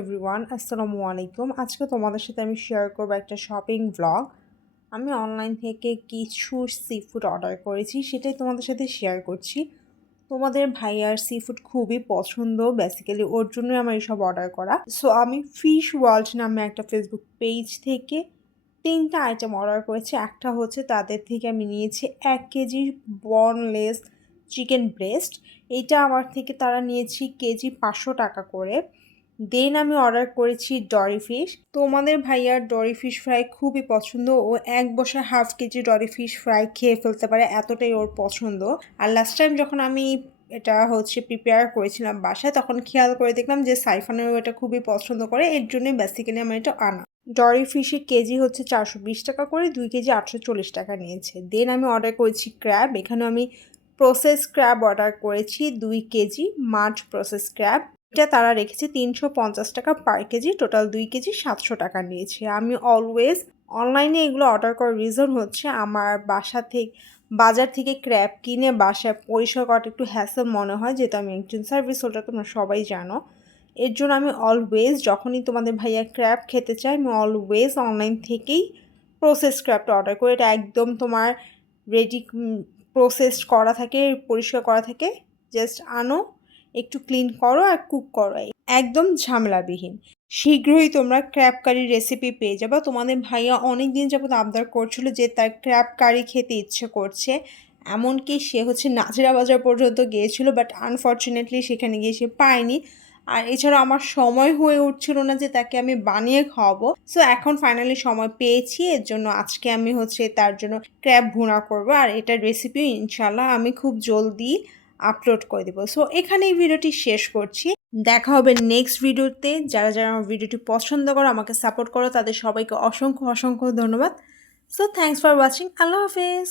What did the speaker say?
Everyone, আসসালামু আলাইকুম। আজকে তোমাদের সাথে আমি শেয়ার করবো একটা শপিং ব্লগ। আমি অনলাইন থেকে কিছু সি ফুড অর্ডার করেছি, সেটাই তোমাদের সাথে শেয়ার করছি। তোমাদের ভাইয়ার সি ফুড খুবই পছন্দ, বেসিক্যালি ওর জন্যই আমার এইসব অর্ডার করা। সো আমি ফিশ ওয়ার্ল্ড নামে একটা ফেসবুক পেজ থেকে 3টা আইটেম অর্ডার করেছি। একটা হচ্ছে তাদের থেকে আমি নিয়েছি 1 কেজি বনলেস চিকেন ব্রেস্ট। এইটা আমার থেকে তারা নিয়েছি কেজি 500 টাকা করে। দেন আমি অর্ডার করেছি ডরি ফিশ। তোমাদের ভাইয়ার ডরি ফিশ ফ্রাই খুবই পছন্দ, ও এক বসায় 1/2 কেজি ডরি ফিশ ফ্রাই খেয়ে ফেলতে পারে, এতটাই ওর পছন্দ। আর লাস্ট টাইম যখন আমি এটা প্রিপেয়ার করেছিলাম বাসায়, তখন খেয়াল করে দেখলাম যে সাইফানেরও এটা খুবই পছন্দ করে, এর জন্যই বেসিক্যালি আমার এটা আনা। ডরি ফিশের কেজি হচ্ছে 420 টাকা করে, 2 কেজি 840 টাকা নিয়েছে। দেন আমি অর্ডার করেছি ক্র্যাব। এখানে আমি প্রসেস ক্র্যাব অর্ডার করেছি 2 কেজি মাছ প্রসেস ক্র্যাব। এটা তারা রেখেছে 350 টাকা পার কেজি, টোটাল 2 কেজি 700 টাকা নিয়েছে। আমি অলওয়েজ অনলাইনে এগুলো অর্ডার করার রিজন হচ্ছে আমার বাজার থেকে ক্র্যাব কিনে বাসায় পরিষ্কার করাটা একটু হ্যাসেল মনে হয়, যেহেতু আমি একজন সার্ভিস হোল্ডার, তোমরা সবাই জানো। এর জন্য আমি অলওয়েজ যখনই তোমাদের ভাইয়া ক্র্যাব খেতে চাই, আমি অলওয়েজ অনলাইন থেকেই প্রসেস ক্র্যাবটা অর্ডার করি। এটা একদম তোমার রেডি প্রসেস করা থাকে, পরিষ্কার করা থাকে, জাস্ট আনো, একটু ক্লিন করো আর কুক করো, একদম ঝামেলাবিহীন। শীঘ্রই তোমরা ক্র্যাব কারির রেসিপি পেয়ে যাবে। তোমাদের ভাইয়া অনেক দিন যাবত আবদার করছিল যে তার ক্র্যাব কারি খেতে ইচ্ছে করছে, এমনকি সে নাজিরা বাজার পর্যন্ত গিয়েছিল, বাট আনফর্চুনেটলি সেখানে গিয়ে সে পায়নি। আর এছাড়া আমার সময় হয়ে উঠছিল না যে তাকে আমি বানিয়ে খাওয়াবো। সো এখন ফাইনালি সময় পেয়েছি, এর জন্য আজকে আমি তার জন্য ক্র্যাব ভুনা করবো, আর এটার রেসিপিও ইনশাল্লাহ আমি খুব জলদি আপলোড করে দেবো। সো এখানে এই ভিডিওটি শেষ করছি। দেখা হবে নেক্সট ভিডিওতে। যারা যারা আমার ভিডিওটি পছন্দ করো, আমাকে সাপোর্ট করো, তাদের সবাইকে অসংখ্য অসংখ্য ধন্যবাদ। So thanks for watching. আল্লাহ হাফেজ।